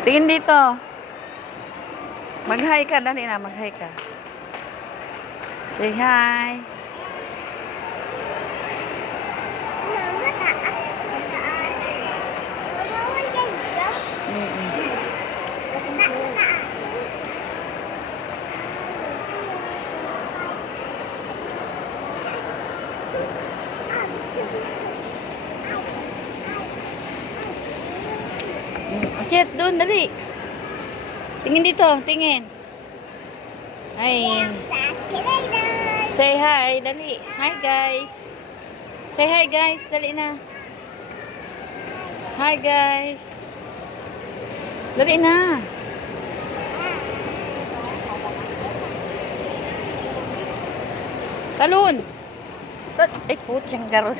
Tingin dito. Mag-hi ka. Dali na, mag-hi ka. Say hi. Akit, doon, dali. Tingin dito, tingin. Ay. Say hi, dali. Hi, guys. Say hi, guys. Dali na. Hi, guys. Dali na. Talon. Ay, putyang garo.